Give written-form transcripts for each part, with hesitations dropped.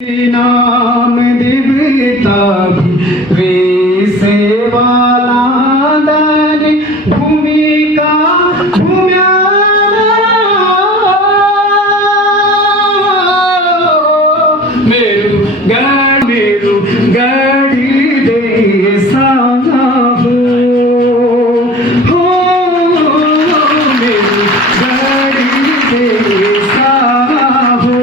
नाम देवता वे सेवाला दाने भूमिका भूम्या मेरू गढ़ी दे सागा हो मेरू गढ़ी दे सागा हो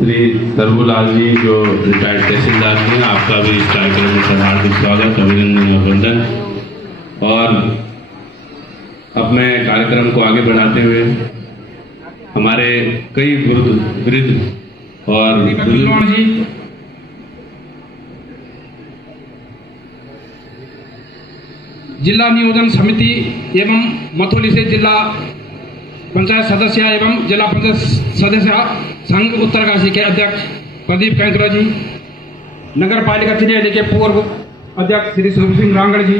श्री सर्वलाल जी जो रिटायर्ड तहसीलदार हैं, आपका भी इस कार्यक्रम में हार्दिक स्वागत, अभिनंदन और वंदन। और अब मैं कार्यक्रम को आगे बढ़ाते हुए हमारे कई वृद्ध और जिला नियोजन समिति एवं मथुली से जिला पंचायत सदस्य एवं जिला पंचायत सदस्य संघ उत्तरकाशी के अध्यक्ष प्रदीप कैंकरा जी, नगर पालिका चिन्हैली के पूर्व अध्यक्ष श्री सुरभ सिंह रांगड़ जी।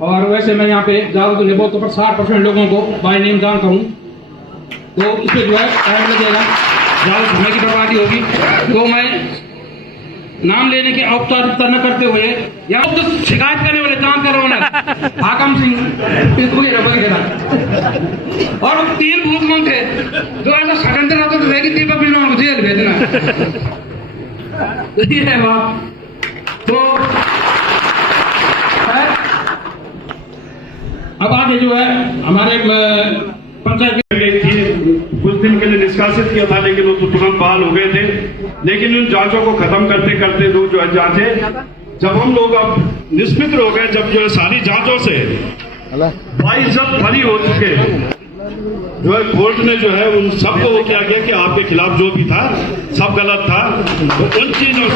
और वैसे मैं यहाँ पे ज़्यादा तो नहीं बोलता पर 60% लोगों को बाय नेम जानता हूँ, तो इसमें जो है टाइम लगेगा, ज़्यादा समय की बर्बादी होगी। तो मैं नाम लेने की औपचारिकता न करते हुए यहाँ तो शिकायत करने वाले जान कर हाकम सिंह वगैरह और 3 बूथ थे जो ऐसा षड्यंत्र रहता था कि दीपक बिलवान को जेल भेजना ये है बात। तो अब आगे जो है हमारे पंचायत कुछ दिन के लिए निष्कासित किया था, लेकिन वो तो तुरंत बहाल हो गए थे। लेकिन उन जांचों को खत्म करते करते जो है जांचें, जब हम लोग अब निष्पक्ष हो गए, जब जो है सारी जांचों से बाइज्जत बरी हो चुके, जो है कोर्ट ने जो है उन सबको वो क्या किया कि आपके खिलाफ जो भी था सब गलत था। तो उन चीजों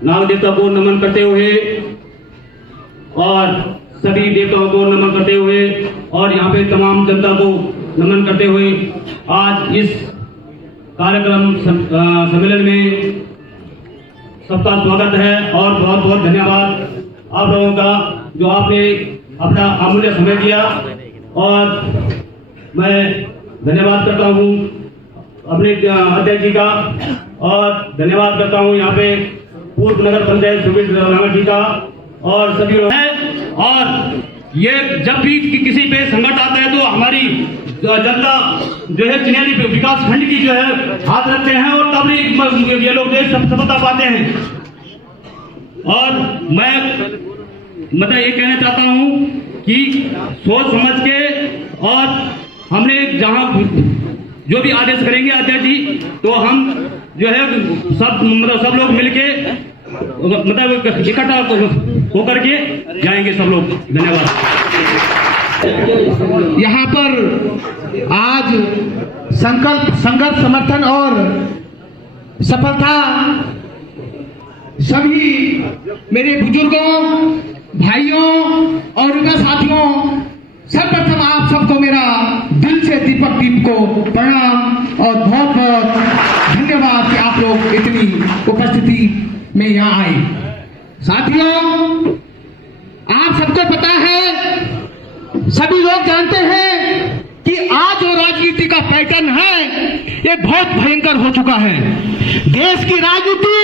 नाग देवता को नमन करते हुए और सभी देवताओं को नमन करते हुए और यहाँ पे तमाम जनता को नमन करते हुए आज इस कार्यक्रम सम्मेलन में सबका स्वागत है। और बहुत बहुत धन्यवाद आप लोगों का जो आपने अपना अमूल्य समय दिया। और मैं धन्यवाद करता हूँ अपने अध्यक्ष जी का, और धन्यवाद करता हूँ यहाँ पे पूर्व नगर पंचायत सुमित रांगड़ जी का और सभी लोग हैं। और ये जब भी किसी पे संकट आता है तो हमारी जनता जो है चिन्हैली विकास खंड की जो है हाथ रखते हैं और तब ये लोग देश सफलता पाते हैं। और मैं मतलब ये कहना चाहता हूँ कि सोच समझ के और हमने जहाँ जो भी आदेश करेंगे अध्यक्ष जी, तो हम जो है सब लोग मिलके मतलब इकट्ठा होकर के जाएंगे सब लोग। धन्यवाद। यहाँ पर आज संकल्प, संघर्ष, समर्थन और सफलता सभी मेरे बुजुर्गों, भाइयों और युवा साथियों, सर्वप्रथम आप सबको मेरा दिल से दीपक दीप को प्रणाम और बहुत बहुत धन्यवाद कि आप लोग इतनी उपस्थिति में यहाँ आए। साथियों, आप सबको पता है, सभी लोग जानते हैं कि आज जो राजनीति का पैटर्न है ये बहुत भयंकर हो चुका है। देश की राजनीति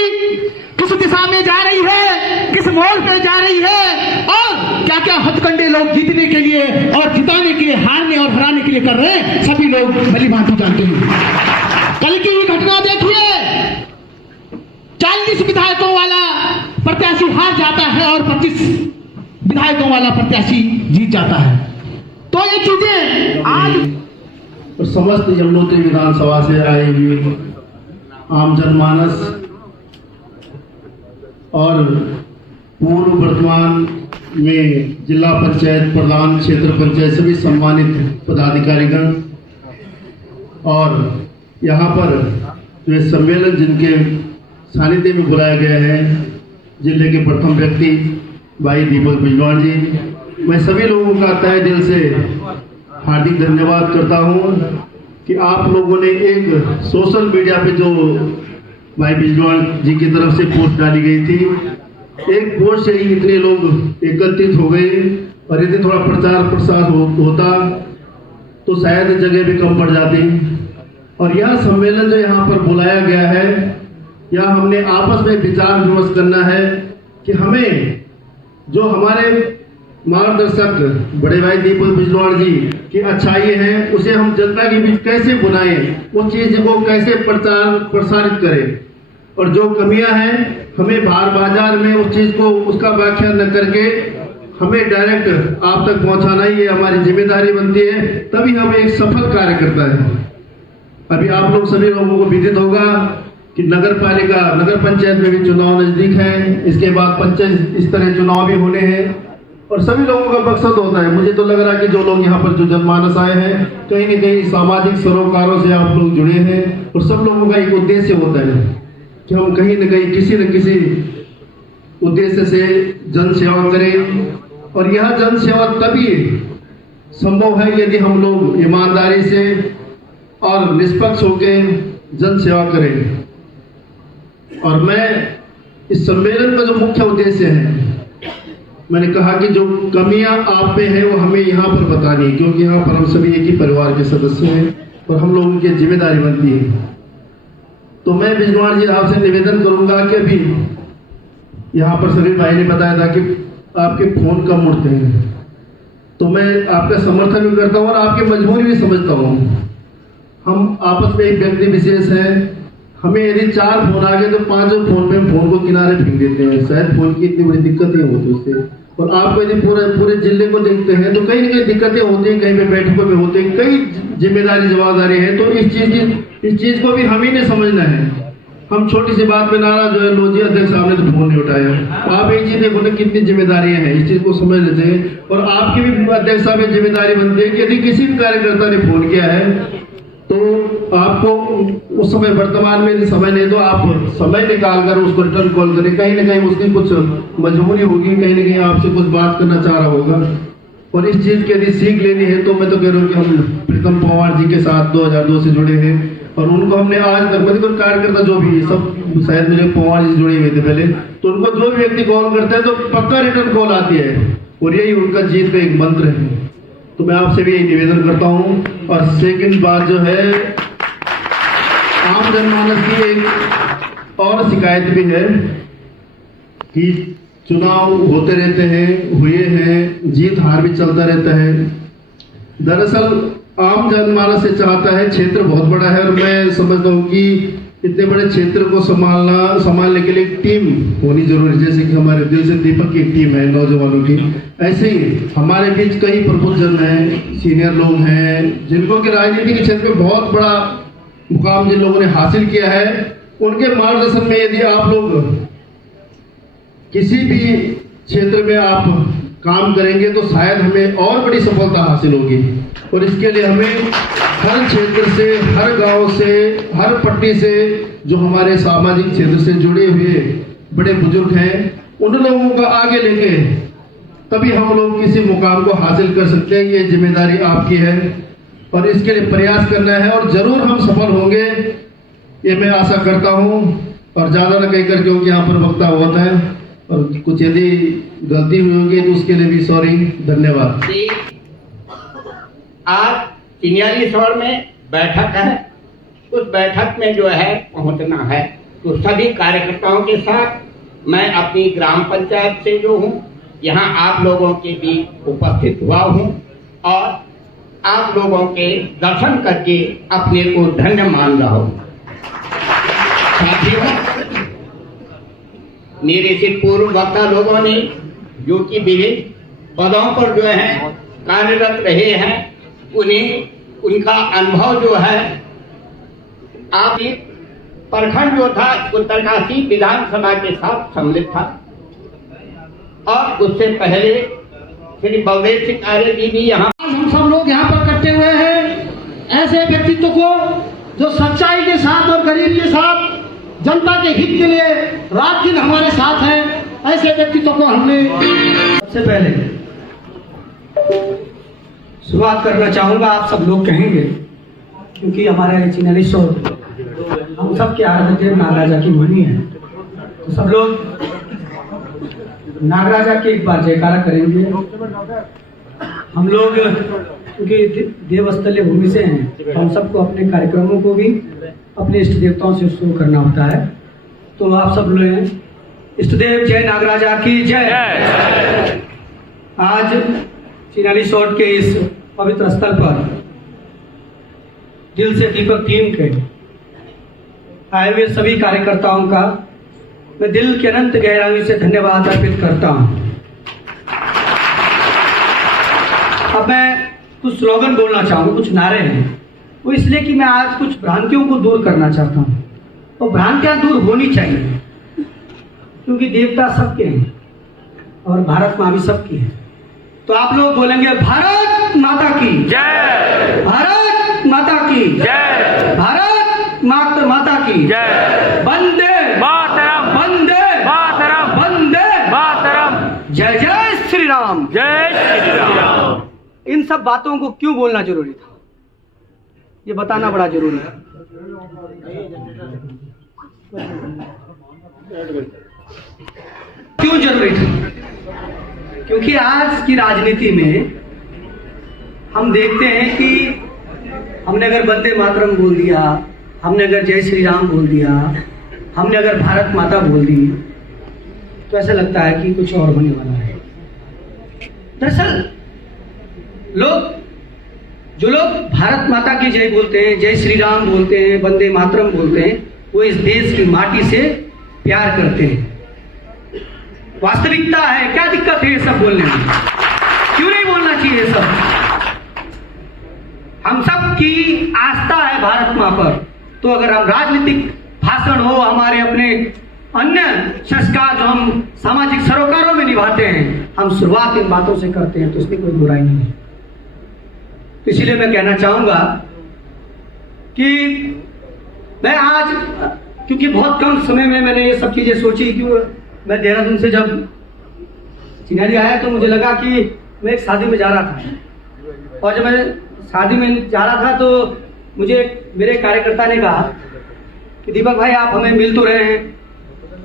किस दिशा में जा रही है, किस मोड़ पे जा रही है और क्या क्या हथकंडे लोग जीतने के लिए और जिताने के लिए, हारने और हराने के लिए कर रहे हैं, सभी लोग भली भांति जानते हैं। कल की ही घटना देखिए, 40 विधायकों वाला प्रत्याशी हार जाता है और 25 विधायकों वाला प्रत्याशी जीत जाता है। तो ये चीजें आज और समस्त यमुनोत्री विधानसभा से आए हुए आम जनमानस और पूर्व वर्तमान में जिला पंचायत प्रधान, क्षेत्र पंचायत सभी सम्मानित पदाधिकारीगण और यहाँ पर जो सम्मेलन जिनके सानिध्य में बुलाया गया है, जिले के प्रथम व्यक्ति भाई दीपक बिजनौर जी, मैं सभी लोगों का तहे दिल से हार्दिक धन्यवाद करता हूं कि आप लोगों ने एक सोशल मीडिया पे जो भाई बिजनौर जी की तरफ से पोस्ट डाली गई थी, एक पोस्ट से ही इतने लोग एकत्रित हो गए और यदि थोड़ा प्रचार प्रसार होता तो शायद जगह भी कम पड़ जाती। और यह सम्मेलन जो यहाँ पर बुलाया गया है, यह हमने आपस में विचार विमर्श करना है कि हमें जो हमारे मार्गदर्शक बड़े भाई दीपक बिजनौर जी की अच्छाई है उसे हम जनता के बीच कैसे बुलाएं, उस चीज को कैसे प्रचार प्रसारित करें, और जो कमियां हैं हमें बाजार में उस चीज को उसका व्याख्या न करके हमें डायरेक्ट आप तक पहुंचाना ही ये हमारी जिम्मेदारी बनती है, तभी हम एक सफल कार्य करता है। अभी आप लोग सभी लोगों को विदित होगा कि नगर पालिका, नगर पंचायत में भी चुनाव नजदीक है, इसके बाद पंचायत इस तरह चुनाव भी होने हैं और सभी लोगों का मकसद होता है, मुझे तो लग रहा है कि जो लोग यहाँ पर जो जनमानस आए हैं कहीं न कहीं सामाजिक सरोकारों से आप लोग जुड़े हैं और सब लोगों का एक उद्देश्य होता है कि हम कहीं न कहीं किसी न किसी उद्देश्य से जन सेवा करें, और यह जन सेवा तभी संभव है यदि हम लोग ईमानदारी से और निष्पक्ष होकर जन सेवा करें। और मैं इस सम्मेलन का जो मुख्य उद्देश्य है, मैंने कहा कि जो कमियां आप में है वो हमें यहाँ पर बतानी है, क्योंकि यहाँ पर हम सभी एक ही परिवार के सदस्य हैं और हम लोगों की जिम्मेदारी बनती है। तो मैं बिजनौर जी आपसे निवेदन करूंगा कि अभी यहाँ पर सभी भाई ने बताया था कि आपके फोन कम उठते हैं, तो मैं आपका समर्थन भी करता हूँ और आपकी मजबूरी भी समझता हूँ। हम आपस में एक व्यक्ति विशेष है, हमें यदि 4 फोन आ गए तो 5 फोन पे हम फोन को किनारे फेंक देते हैं, शायद फोन की इतनी बड़ी दिक्कत नहीं होती उससे। और आप यदि पूरे जिले को देखते हैं तो कहीं न कहीं दिक्कतें होती हैं, कहीं पे बैठकों में होते हैं, कई जिम्मेदारी जवाबदारी है, तो इस चीज को भी हम ही ने समझना है। हम छोटी सी बात पे नाराज जो है, लो जी अध्यक्ष साहब ने तो फोन नहीं उठाया। आप एक चीज देखो ना कितनी जिम्मेदारियां हैं, इस चीज को समझ लेते हैं। और आपकी भी अध्यक्ष साहब की जिम्मेदारी बनती है कि यदि किसी भी कार्यकर्ता ने फोन किया है तो आपको उस समय वर्तमान में यदि समय नहीं तो आप समय निकालकर उसको रिटर्न कॉल करें। कहीं ना कहीं उसकी कुछ मजबूरी होगी, कहीं ना कहीं आपसे कुछ बात करना चाह रहा होगा, और इस चीज की यदि सीख लेनी है तो मैं तो कह रहा हूँ कि हम प्रीतम पवार जी के साथ 2002 से जुड़े हैं और उनको हमने आज तक मतलब कार्यकर्ता जो भी सब शायद मुझे पवार जी जुड़े हुए थे पहले, तो उनको जो भी व्यक्ति कॉल करता है तो पक्का रिटर्न कॉल आती है और यही उनका जीत का एक मंत्र है। तो मैं आपसे भी यही निवेदन करता हूं। और सेकंड बात जो है, आम जनमानस की एक और शिकायत भी है कि चुनाव होते रहते हैं, हुए हैं, जीत हार भी चलता रहता है। दरअसल आम जनमानस से चाहता है, क्षेत्र बहुत बड़ा है और मैं समझता हूँ कि इतने बड़े क्षेत्र को संभालने के लिए एक टीम होनी जरूरी, जैसे कि हमारे दिल से दीपक की टीम है नौजवानों की, ऐसे ही हमारे बीच कई प्रबुद्धजन हैं, सीनियर लोग हैं, जिनको कि राजनीति के क्षेत्र में बहुत बड़ा मुकाम जिन लोगों ने हासिल किया है, उनके मार्गदर्शन में यदि आप लोग किसी भी क्षेत्र में आप काम करेंगे तो शायद हमें और बड़ी सफलता हासिल होगी। और इसके लिए हमें हर क्षेत्र से, हर गांव से, हर पट्टी से जो हमारे सामाजिक क्षेत्र से जुड़े हुए बड़े बुजुर्ग हैं, उन लोगों को आगे लेके तभी हम लोग किसी मुकाम को हासिल कर सकते हैं। ये जिम्मेदारी आपकी है और इसके लिए प्रयास करना है और जरूर हम सफल होंगे, ये मैं आशा करता हूँ। और ज्यादा न कहकर क्योंकि यहाँ पर वक्ता होता है और कुछ यदि गलती हुई होगी तो उसके लिए भी सॉरी, धन्यवाद। आज चिनियालीसौर में बैठक है, उस बैठक में जो है पहुंचना है, तो सभी कार्यकर्ताओं के साथ मैं अपनी ग्राम पंचायत से जो हूँ यहाँ आप लोगों के बीच उपस्थित हुआ हूँ और आप लोगों के दर्शन करके अपने को धन्य मान रहा हूँ। साथियों, मेरे से पूर्व वक्ता लोगों ने जो कि विभिन्न पदों पर जो है कार्यरत रहे हैं, उन्हें उनका अनुभव जो है आप प्रखंड जो था उत्तरकाशी विधानसभा के साथ सम्मिलित था और उससे पहले श्री बलदेव सिंह आर्य जी भी यहाँ हम सब लोग यहाँ पर इकट्ठे हुए हैं ऐसे व्यक्तित्व को जो सच्चाई के साथ और गरीब के साथ जनता के हित के लिए रात दिन हमारे साथ हैं। ऐसे व्यक्तित्व को हमने सबसे पहले शुरुआत करना चाहूंगा। आप सब लोग कहेंगे क्योंकि हमारा चिन्हली शो हम सब के आराध्य नागराजा की वाणी है, तो सब लोग नागराजा के एक बार जयकारा करेंगे। हम लोग क्योंकि देवस्थल्य भूमि से हैं, तो हम सबको अपने कार्यक्रमों को भी अपने इष्ट देवताओं से शुरू करना होता है। तो आप सब लोग इष्ट देव जय नागराजा की जय। आज चिन्हली शोट के इस पवित्र स्थल पर दिल से दीपक टीम के आए हुए सभी कार्यकर्ताओं का मैं दिल के अनंत गहराई से धन्यवाद अर्पित करता हूं। अब मैं कुछ स्लोगन बोलना चाहूंगा, कुछ नारे हैं, वो इसलिए कि मैं आज कुछ भ्रांतियों को दूर करना चाहता हूं। और भ्रांतियां दूर होनी चाहिए क्योंकि देवता सबके हैं और भारत माँ भी सबकी है। तो आप लोग बोलेंगे भारत माता की जय, भारत माता की जय, भारत माता की जय, वंदे मातरम, वंदे मातरम, वंदे मातरम, जय जय श्री राम, जय श्री राम। इन सब बातों को क्यों बोलना जरूरी था, ये बताना बड़ा जरूरी है। क्यों जरूरी था? क्योंकि आज की राजनीति में हम देखते हैं कि हमने अगर वंदे मातरम बोल दिया, हमने अगर जय श्री राम बोल दिया, हमने अगर भारत माता बोल दी, तो ऐसा लगता है कि कुछ और होने वाला है। दरअसल जो लोग भारत माता की जय बोलते हैं, जय श्री राम बोलते हैं, वंदे मातरम बोलते हैं, वो इस देश की माटी से प्यार करते हैं। वास्तविकता है, क्या दिक्कत है ये सब बोलने में? क्यों नहीं बोलना चाहिए ये सब? हम सब की आस्था है भारत मां पर, तो अगर हम राजनीतिक भाषण हो, हमारे अपने अन्य संस्कार जो हम सामाजिक सरोकारों में निभाते हैं, हम शुरुआत इन बातों से करते हैं, तो इसमें कोई बुराई नहीं है। इसीलिए मैं कहना चाहूंगा कि मैं आज, क्योंकि बहुत कम समय में मैंने ये सब चीजें सोची, क्यों मैं देहरादून से जब चिन्हली आया तो मुझे लगा कि मैं एक शादी में जा रहा था, और जब मैं शादी में जा रहा था तो मुझे मेरे कार्यकर्ता ने कहा कि दीपक भाई आप हमें मिल तो रहे हैं,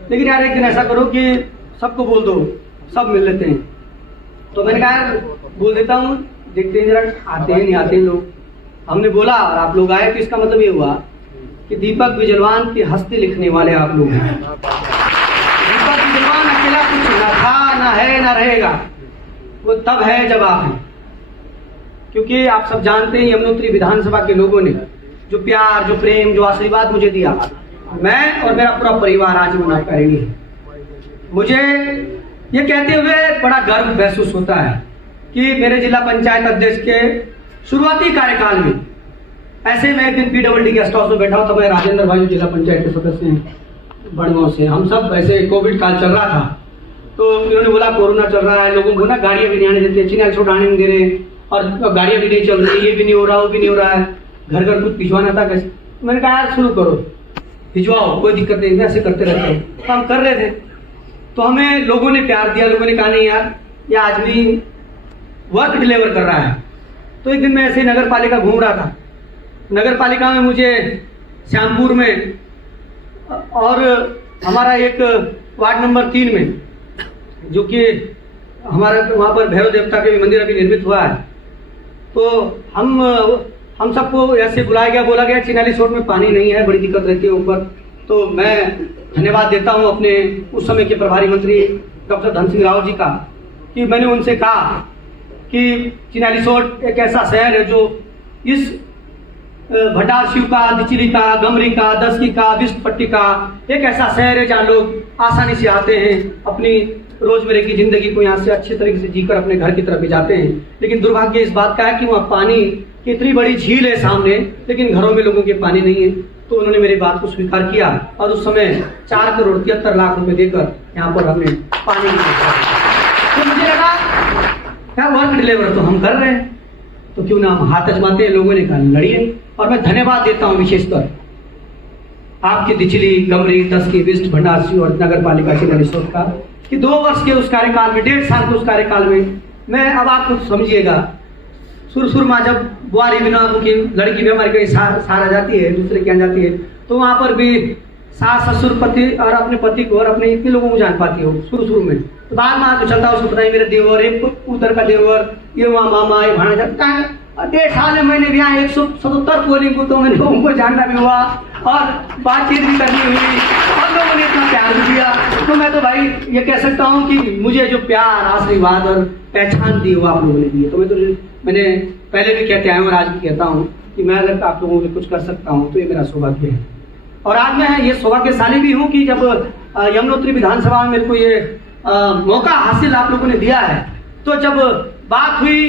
लेकिन यार एक दिन ऐसा करो कि सबको बोल दो, सब मिल लेते हैं। तो मैंने कहा यार बोल देता हूँ, देखते हैं जरा आते हैं नहीं आते हैं लोग। हमने बोला और आप लोग आए, तो इसका मतलब ये हुआ कि दीपक बिजलवान की हस्ती लिखने वाले आप लोग हैं। दीपक बिजलवान अकेला कुछ ना था, ना है, ना रहेगा, वो तब है जब आप हैं। क्योंकि आप सब जानते हैं यमुनोत्री विधानसभा के लोगों ने जो प्यार, जो प्रेम, जो आशीर्वाद मुझे दिया, मैं और मेरा पूरा परिवार आज मना करेंगे। मुझे ये कहते हुए बड़ा गर्व महसूस होता है कि मेरे जिला पंचायत अध्यक्ष के शुरुआती कार्यकाल में ऐसे मैं एक दिन PWD गेस्ट हाउस में बैठा हूं, तो मैं राजेंद्र भाई जिला पंचायत के सदस्य हैं बड़गांव से, हम सब ऐसे कोविड काल चल रहा था, तो उन्होंने बोला कोरोना चल रहा है, लोगों को ना गाड़ियां भी नहीं आने देते, चिन्हल छोड़ आने नहीं दे रहे, और गाड़ियां भी नहीं चल रही, ये भी नहीं हो रहा, वो भी नहीं हो रहा है, घर घर कुछ भिजवाना था कैसे। मैंने कहा यार शुरू करो, भिजवाओ, कोई दिक्कत नहीं, ऐसे करते रहते हैं। तो हम कर रहे थे, तो हमें लोगों ने प्यार दिया, लोगों ने कहा नहीं यार ये आदमी वर्क डिलीवर कर रहा है। तो एक दिन मैं ऐसे नगर पालिका घूम रहा था, नगर पालिका में मुझे श्यामपुर में और हमारा एक वार्ड नंबर 3 में, जो कि हमारा वहाँ पर भैरव देवता के भी मंदिर अभी निर्मित हुआ है, तो हम सबको ऐसे बुलाया गया, बोला गया चिन्हली शोट में पानी नहीं है, बड़ी दिक्कत रहती है ऊपर, तो मैं धन्यवाद देता हूं अपने उस समय के प्रभारी मंत्री डॉक्टर धन सिंह रावत जी का, कि मैंने उनसे कहा कि चिन्यालीसोट एक ऐसा शहर है जो इस भंडार शिव का, दिचिली का, गमरी का, दसकी का, बिस्पट्टी का एक ऐसा शहर है जहाँ लोग आसानी से आते हैं, अपनी रोजमर्रा की जिंदगी को यहाँ से अच्छे तरीके से जीकर अपने घर की तरफ भी जाते हैं। लेकिन दुर्भाग्य इस बात का है कि वहाँ पानी की इतनी बड़ी झील है सामने, लेकिन घरों में लोगों के पानी नहीं है। तो उन्होंने मेरी बात को स्वीकार किया और उस समय 4,73,00,000 रुपए देकर यहाँ पर हमने पानी तो मुझे लगा क्या वर्क डिलीवर तो हम कर रहे हैं, तो क्यों ना हम हाथ अजमाते हैं। लोगों ने कहा लड़िए, और मैं धन्यवाद देता हूँ विशेषकर आपके दिचली, गमरी, दसकी, बिस्ट, भंडारसी और नगर पालिका चिन्यालीसोट का, कि 2 वर्ष के उस कार्यकाल में, 1.5 साल के उस कार्यकाल में मैं, अब आप कुछ समझिएगा, सुर में जब बुआरी बिना की लड़की भी हमारी कहीं सारा जाती है, दूसरे के यहाँ जाती है, तो वहां पर भी सास ससुर पति और अपने पति को और अपने इतने लोगों को जान पाती हो शुरू में। तो बाद में आपको चलता उसको पता है मेरे देवर, एक उधर का देवर, ये वहाँ मामा, ये भाड़ा जाता है। 1.5 साल में मैंने भी यहाँ 177 पोलिंग को तो मैंने लोगों को जानना भी हुआ और बातचीत भी करनी हुई और लोगों ने इतना प्यार भी दिया। तो मैं तो भाई ये कह सकता हूँ कि मुझे जो प्यार, आशीर्वाद और पहचान दी वो आप लोगों ने दी है। तो मैंने पहले भी कहते आया और आज भी कहता हूँ कि मैं अगर आप लोगों में कुछ कर सकता हूँ तो ये मेरा सौभाग्य है। और आज मैं ये सौभाग्यशाली भी हूँ कि जब यमुनोत्री विधानसभा में मेरे को ये मौका हासिल आप लोगों ने दिया है, तो जब बात हुई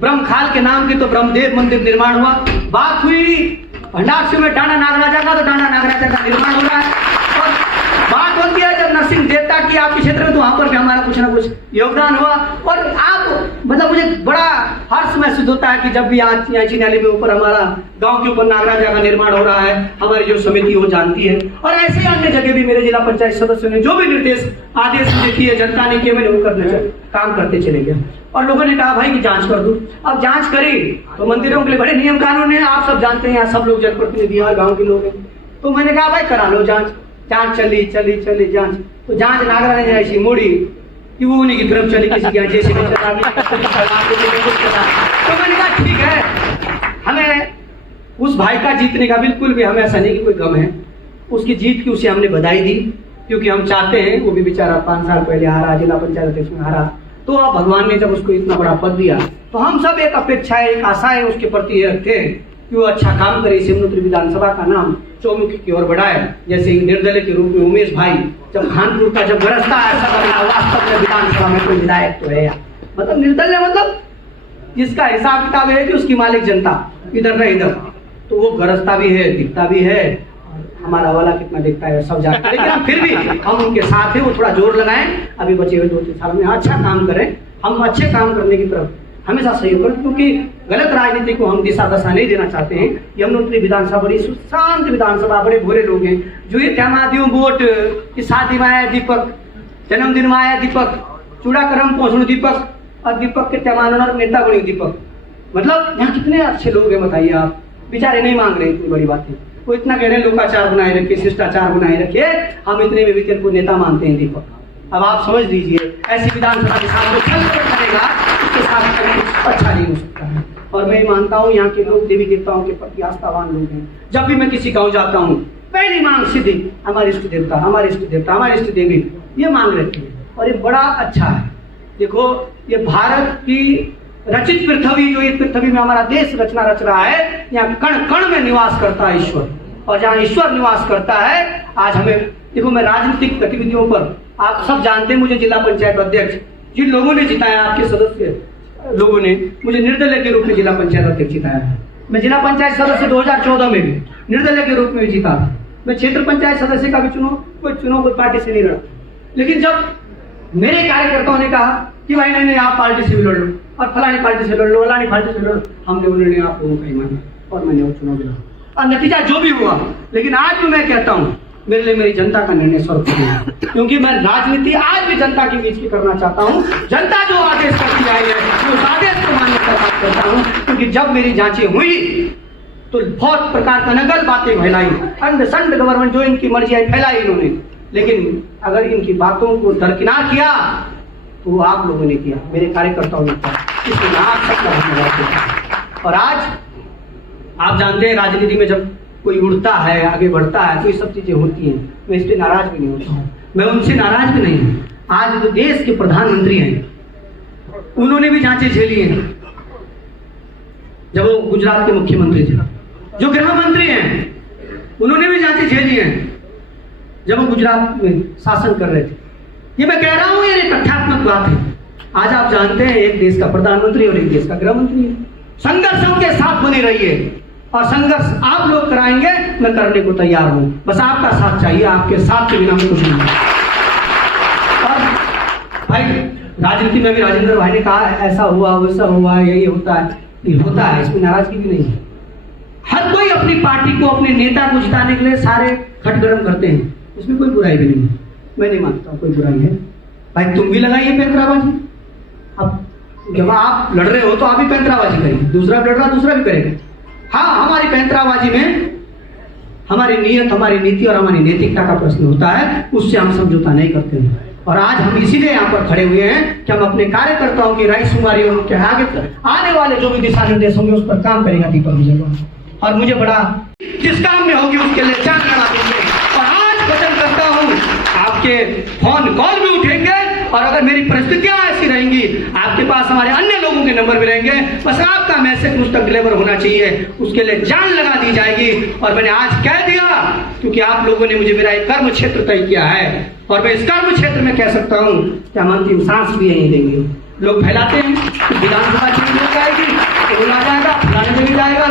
ब्रह्मखाल के नाम की तो ब्रह्मदेव मंदिर निर्माण हुआ, बात हुई भंडार में डांडा नागराजा का तो डांडा नागराजा का निर्माण हो रहा है, और बात होती है जब नरसिंह देवता की आपके क्षेत्र में तो वहां पर भी हमारा कुछ ना कुछ योगदान हुआ। और आप मतलब मुझे बड़ा हर्ष महसूस होता है कि जब भी आज चिन्याली में ऊपर हमारा गांव के ऊपर नागराजा का निर्माण हो रहा है, हमारी जो समिति वो जानती है। और ऐसे ही अन्य जगह भी मेरे जिला पंचायत सदस्यों ने जो भी निर्देश आदेश मुझे किए, जनता ने किए, मैंने वो करने काम करते चले गए। और लोगों ने कहा भाई कि जांच कर दूं। अब जांच करी तो मंदिरों के लिए बड़े नियम कानून है, आप सब जानते हैं, यहाँ सब लोग जनप्रतिनिधि हैं, गाँव के लोग हैं। तो मैंने कहा भाई करा लो जांच। जांच चली जांच, तो जांच नागराजा ने ऐसी मोड़ी कि वो उन्हीं की तरफ चली, किसी की जैसे तो मैंने कहा ठीक है, हमें उस भाई का जीतने का बिल्कुल भी हमें ऐसा नहीं कि कोई गम है, उसकी जीत की उसे हमने बधाई दी, क्योंकि हम चाहते हैं, वो भी बेचारा 5 साल पहले हारा, जिला पंचायत अध्यक्ष में हारा, तो अब भगवान ने जब उसको इतना बड़ा पद दिया तो हम सब एक अपेक्षा, एक आशाएं उसके प्रति ये रखते हैं कि वो अच्छा काम करे, इस यमुनोत्री विधानसभा का नाम चौमुखी की ओर बढ़ाए। जैसे निर्दलीय के रूप में उमेश भाई जब खानपुर का जब गरजता है, ऐसा लग रहा वास्तव में विधानसभा में कोई विधायक तो है, मतलब निर्दलीय मतलब जिसका हिसाब किताब है कि उसकी मालिक जनता इधर न इधर, तो वो गरजता भी है, दिखता भी है, हमारा वाला कितना दिखता है सब जानते हैं, लेकिन हम फिर भी हम उनके साथ हैं, वो थोड़ा जोर लगाएं, अभी बचे हुए 2-3 साल में अच्छा काम करें, हम अच्छे काम करने की तरफ हमेशा सहयोग करें, क्योंकि गलत राजनीति को हम दिशा दशा नहीं देना चाहते हैं। यमुनोत्री विधानसभा बड़ी शांत विधानसभा, बड़े भोले लोग हैं, जो ये त्यामादियों वोट की शादी में आया दीपक, जन्मदिन में आया दीपक, चूड़ाकरम पहुंचू दीपक, और दीपक के त्यामान नेता बनी दीपक, मतलब यहाँ कितने अच्छे लोग हैं बताइए आप, बेचारे नहीं मांग रहे इतनी बड़ी बात है, वो इतना कह रहे हैं लोकाचार बनाए रखे, शिष्टाचार बनाए रखे, हम इतने में भी तेरे को नेता मानते हैं दीपक। अब आप समझ लीजिए ऐसी विधानसभा के साथ जो करेगा उसके साथ अच्छा नहीं हो सकता है। और मैं मानता हूँ यहाँ के लोग देवी देवताओं के प्रति आस्थावान लोग हैं। जब भी मैं किसी गाँव जाता हूँ पहली मांग सीधी हमारे इष्ट देवता, हमारे इष्ट देवता, हमारे इष्ट देवी, ये मांग रखी है, और ये बड़ा अच्छा है। देखो ये भारत की रचित पृथ्वी, जो ये पृथ्वी में हमारा देश रचना रच रहा है, यहाँ कण कण में निवास करता है ईश्वर, और जहाँ ईश्वर निवास करता है, आज हमें देखो, मैं राजनीतिक गतिविधियों पर आप सब जानते हैं, मुझे जिला पंचायत अध्यक्ष जिन लोगों ने जिताया, आपके सदस्य लोगों ने मुझे निर्दलीय के रूप में जिला पंचायत अध्यक्ष जिताया है। मैं जिला पंचायत सदस्य 2014 में भी निर्दलीय के रूप में भी जीता था। मैं क्षेत्र पंचायत सदस्य का भी चुनाव कोई पार्टी से नहीं लड़ा, लेकिन जब मेरे कार्यकर्ताओं ने कहा कि भाई नहीं आप पार्टी से भी लड़ लो, और फलानी पार्टी से लड़ लो, फलानी पार्टी से लड़ लो, हमने उन्होंने आप लोगों का ही माना और मैंने वो चुनाव लड़ा, और नतीजा जो भी हुआ। लेकिन आज भी मैं कहता हूँ मेरे लिए मेरी जनता का निर्णय सर्वोच्च है, क्योंकि मैं राजनीति आज भी जनता के बीच की करना चाहता हूँ। जनता जो आदेश करती आई है उस आदेश को मानने का बात करता हूँ, क्योंकि जब मेरी जांचें हुई तो बहुत प्रकार का नकल बातें फैलाई, अंध संड गवर्नमेंट जो इनकी मर्जी है फैलाई इन्होंने, लेकिन अगर इनकी बातों को दरकिनार किया तो आप लोगों ने किया, मेरे कार्यकर्ताओं ने किया, इसलिए आप सबका धन्यवाद देता हूं। और आज आप जानते हैं राजनीति में जब कोई उड़ता है, आगे बढ़ता है, तो ये सब चीजें होती हैं। मैं इस पर नाराज भी नहीं होता हूँ, मैं उनसे नाराज भी नहीं हूँ। आज जो देश के प्रधानमंत्री हैं उन्होंने भी जांचें झेली हैं जब वो गुजरात के मुख्यमंत्री थे। जो गृह मंत्री हैं उन्होंने भी जांचें झेली हैं जब वो गुजरात में शासन कर रहे थे। ये मैं कह रहा हूं, ये तथ्यात्मक बात है। आज आप जानते हैं एक देश का प्रधानमंत्री और एक देश का गृह मंत्री है। संघर्षों के साथ बने रहिए और संघर्ष आप लोग कराएंगे, मैं करने को तैयार हूं। बस आपका साथ चाहिए, आपके साथ के बिना मैं कुछ नहीं। और भाई राजनीति में भी राजेंद्र भाई ने कहा ऐसा हुआ वैसा हुआ, यही होता है, ये होता है, इसमें नाराजगी भी नहीं है। हर कोई अपनी पार्टी को, अपने नेता को जिताने के लिए सारे खटगरम करते हैं, इसमें कोई बुराई भी नहीं है। मैं नहीं मानता कोई बुराई है। भाई तुम भी लगाइए पैंतराबाजी। अब जब आप लड़ रहे हो तो आप भी पैंतराबाजी करिए, दूसरा लड़ रहा दूसरा भी करेगा। हाँ, हमारी पैंतराबाजी में हमारी नीयत, हमारी नीति और हमारी नैतिकता का प्रश्न होता है, उससे हम समझौता नहीं करते हैं। और आज हम इसीलिए यहाँ पर खड़े हुए हैं कि हम अपने कार्यकर्ताओं की रायशुमारी और उनके आगे आने वाले जो भी दिशा निर्देश होंगे उस पर काम करेगा दीपक विजयवर्गीय। और मुझे बड़ा जिस काम में होगी उसके लिए जान लड़ा दूंगे। और आज वचन करता हूँ, आपके फोन कॉल भी उठेंगे और अगर मेरी परिस्थितियां ऐसी रहेंगी, आपके पास हमारे अन्य लोगों के नंबर भी रहेंगे। बस आपका मैसेज मुझ तक डिलीवर होना चाहिए, उसके लिए जान लगा दी जाएगी। और मैंने आज कह दिया क्योंकि आप लोगों ने मुझे मेरा एक कर्म क्षेत्र तय किया है और मैं इस कर्म क्षेत्र में कह सकता हूँ कि हम अंतिम सांस भी यहीं देंगे। लोग फैलाते हैं कि विधानसभा चुनाव हो जाएगी, बोला जाएगा, फैलाने में भी जाएगा,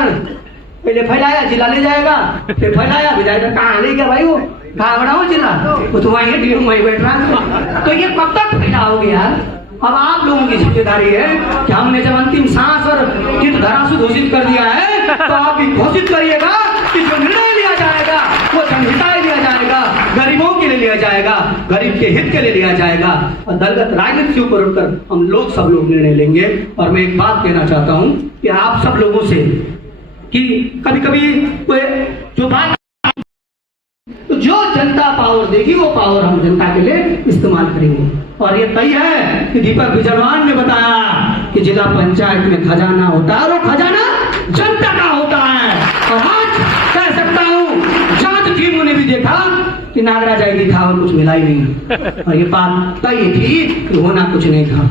पहले फैलाया जिला ले जाएगा, फिर फैलाया विधायक कहाँ ले गया भाई, वो कहाँ बड़ा हो जिला, वो तो वहीं डीएम वहीं बैठ रहा। तो ये कब तक फैलाओगे यार? अब आप लोगों की जिम्मेदारी है कि हमने जब अंतिम सांस और हित धरासु घोषित कर दिया है तो आप भी घोषित करिएगा कि जो निर्णय लिया जाएगा वो जनहिताय लिया जाएगा, गरीबों के लिए लिया जाएगा, गरीब के हित के लिए लिया जाएगा। और दलगत राजनीति से ऊपर उठकर हम लोग सब लोग निर्णय लेंगे। और मैं एक बात कहना चाहता हूँ कि आप सब लोगों से कि कभी कभी कोई जो बात, तो जो जनता पावर देगी वो पावर हम जनता के लिए इस्तेमाल करेंगे। और ये तय है कि दीपक विजयवर्गीय ने बताया कि जिला पंचायत में खजाना होता है और वो खजाना जनता का होता है। और आज कह सकता हूँ जांच टीमों ने भी देखा कि नागराज आई था और कुछ मिला ही नहीं। और ये बात तय थी कि होना कुछ नहीं था,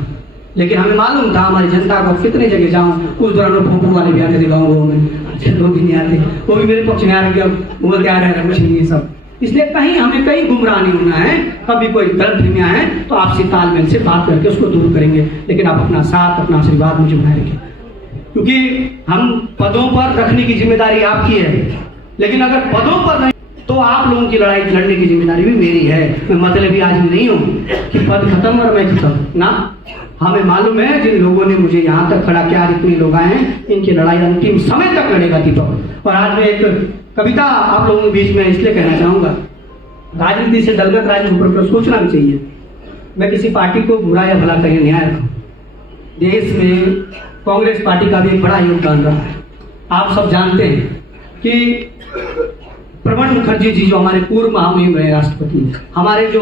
लेकिन हमें मालूम था हमारी जनता को कितने जगह जाऊं, उस दौरान फोटो वाले भी आते थे गाँव में, लोग भी नहीं आते, वो भी मेरे पक्ष में आ रहे बोलते आ रहे कुछ नहीं है सब। इसलिए कहीं हमें कहीं गुमराह नहीं होना है। कभी कोई गलतफहमियां हैं तो आपसी तालमेल से बात करके उसको दूर करेंगे, लेकिन आप अपना साथ, अपना आशीर्वाद मुझे बनाए रखें, क्योंकि हम पदों पर रखने की जिम्मेदारी आपकी है, लेकिन अगर पदों पर नहीं तो आप लोगों की लड़ाई लड़ने की जिम्मेदारी भी मेरी है। मैं मतलब आज नहीं हूँ कि पद खत्म और मैं खत्म ना। हमें मालूम है जिन लोगों ने मुझे यहाँ तक खड़ा किया, जितने लोग आए हैं, इनकी लड़ाई अंतिम समय तक लड़ेगा दीपक। और आज मैं एक कविता आप लोगों के बीच में इसलिए कहना चाहूंगा, राजनीति से दलगत राजनीति पर सोचना भी चाहिए। मैं किसी पार्टी को बुरा या भला कहीं न्याय रखूं, देश में कांग्रेस पार्टी का भी एक बड़ा योगदान रहा है। आप सब जानते हैं कि प्रणब मुखर्जी जी जो हमारे पूर्व महामहिम रहे राष्ट्रपति, हमारे जो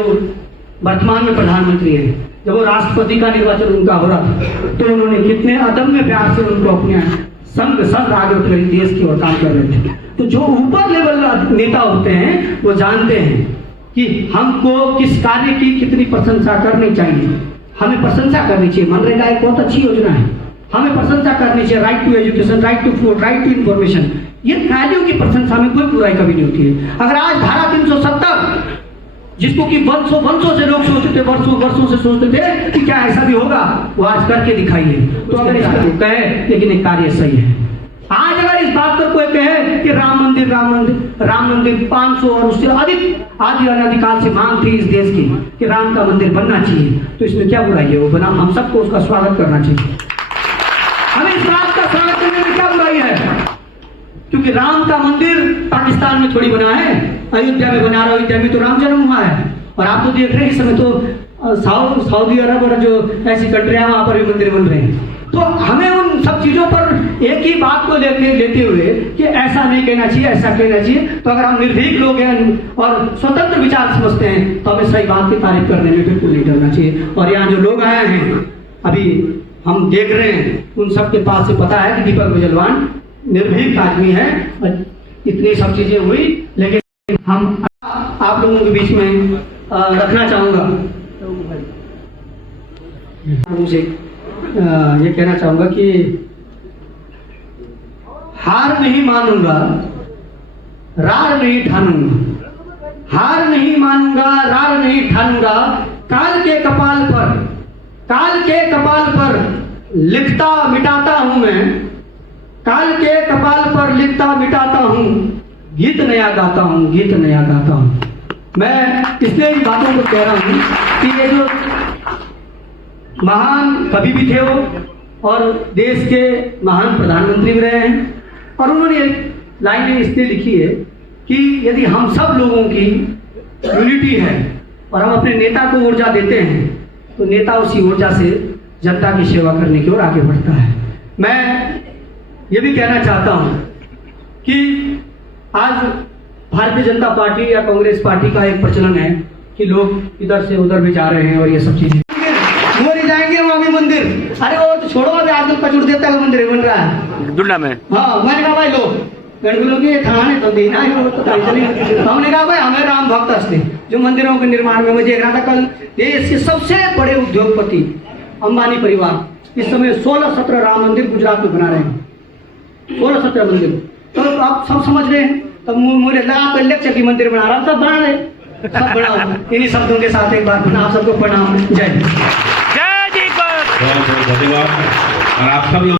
वर्तमान में प्रधानमंत्री हैं, जब वो राष्ट्रपति का निर्वाचन उनका हो रहा था तो उन्होंने कितने अदम्य प्यार से उनको अपने संग आगे उठ रही देश की ओर काम कर रहे थे। तो जो ऊपर लेवल नेता होते हैं वो जानते हैं कि हमको किस कार्य की कितनी प्रशंसा करनी चाहिए। हमें प्रशंसा करनी चाहिए, मनरेगा एक बहुत अच्छी योजना है, हमें प्रशंसा करनी चाहिए। Right to education, right to food, right to information, ये कार्यों की प्रशंसा में कोई बुराई कभी नहीं होती है। अगर आज धारा 370 जिसको कि वर्षों से लोग सोचते थे, वर्षों से सोचते थे कि क्या ऐसा भी होगा, वो आज करके दिखाइए। तो अगर इस पर कहे लेकिन एक कार्य सही है। आज अगर इस बात पर कोई कहे कि राम मंदिर 500 और उससे अधिक आदि अनादिकाल से मांग थी इस देश की कि राम का मंदिर बनना चाहिए, तो इसमें क्या बुराई है? वो बना, हम सबको उसका स्वागत करना चाहिए। हमें इस बात का स्वागत करने में क्या बुराई है? क्योंकि राम का मंदिर पाकिस्तान में थोड़ी बना है, अयोध्या में बना रहा, अयोध्या में तो राम जन्म हुआ है। और आप तो देख रहे हैं इस समय तो सऊदी अरब और जो ऐसी कंट्रियां वहां पर भी मंदिर बन रहे हैं। तो हमें उन सब चीजों पर एक ही बात को लेते हुए कि ऐसा नहीं कहना चाहिए, ऐसा कहना चाहिए, तो अगर हम निर्भीक लोग हैं और स्वतंत्र विचार समझते हैं तो हमें सही बात की तारीफ करने में बिल्कुल नहीं डरना चाहिए। और यहाँ जो लोग आए हैं अभी हम देख रहे हैं, उन सबके पास से पता है कि दीपक विजयवर्गीय निर्भीक आदमी है। इतनी सब चीजें हुई, लेकिन हम आप लोगों के बीच में रखना चाहूंगा, मुझे ये कहना चाहूंगा कि हार नहीं मानूंगा, रार नहीं ठानूंगा, हार नहीं मानूंगा, रार नहीं ठानूंगा, काल के कपाल पर लिखता मिटाता हूं मैं, काल के कपाल पर लिखता मिटाता हूं, गीत नया गाता हूं, गीत नया गाता हूं। मैं इसलिए इन बातों को कह रहा हूं कि ये जो महान कवि भी थे वो और देश के महान प्रधानमंत्री भी रहे हैं, और उन्होंने एक लाइन इसलिए लिखी है कि यदि हम सब लोगों की यूनिटी है और हम अपने नेता को ऊर्जा देते हैं तो नेता उसी ऊर्जा से जनता की सेवा करने की ओर आगे बढ़ता है। मैं ये भी कहना चाहता हूं कि आज भारतीय जनता पार्टी या कांग्रेस पार्टी का एक प्रचलन है कि लोग इधर से उधर भी जा रहे हैं और ये सब चीजें मोरी जाएंगे वहां भी मंदिर, अरे वो तो छोड़ो, अभी आजकल कचूर देवता का मंदिर बन रहा है दुर्गा में। हाँ, मैंने कहा भाई लो गणगुलों की थाने तो देना है, तो हमने कहा भाई हमें राम भक्त हस्ते जो मंदिरों के निर्माण में, मैं देख रहा था कल देश के सबसे बड़े उद्योगपति अंबानी परिवार इस समय 16-17 राम मंदिर गुजरात में बना रहे हैं, 16-17 मंदिर। तो आप सब समझ रहे हैं, तब मुझे लगा लेक्चर की मंदिर बना रहा, सब बना रहे, सब बना। इन्हीं शब्दों के साथ एक बार आप सबको प्रणाम, जय बहुत बहुत धन्यवाद। और आप सब लोग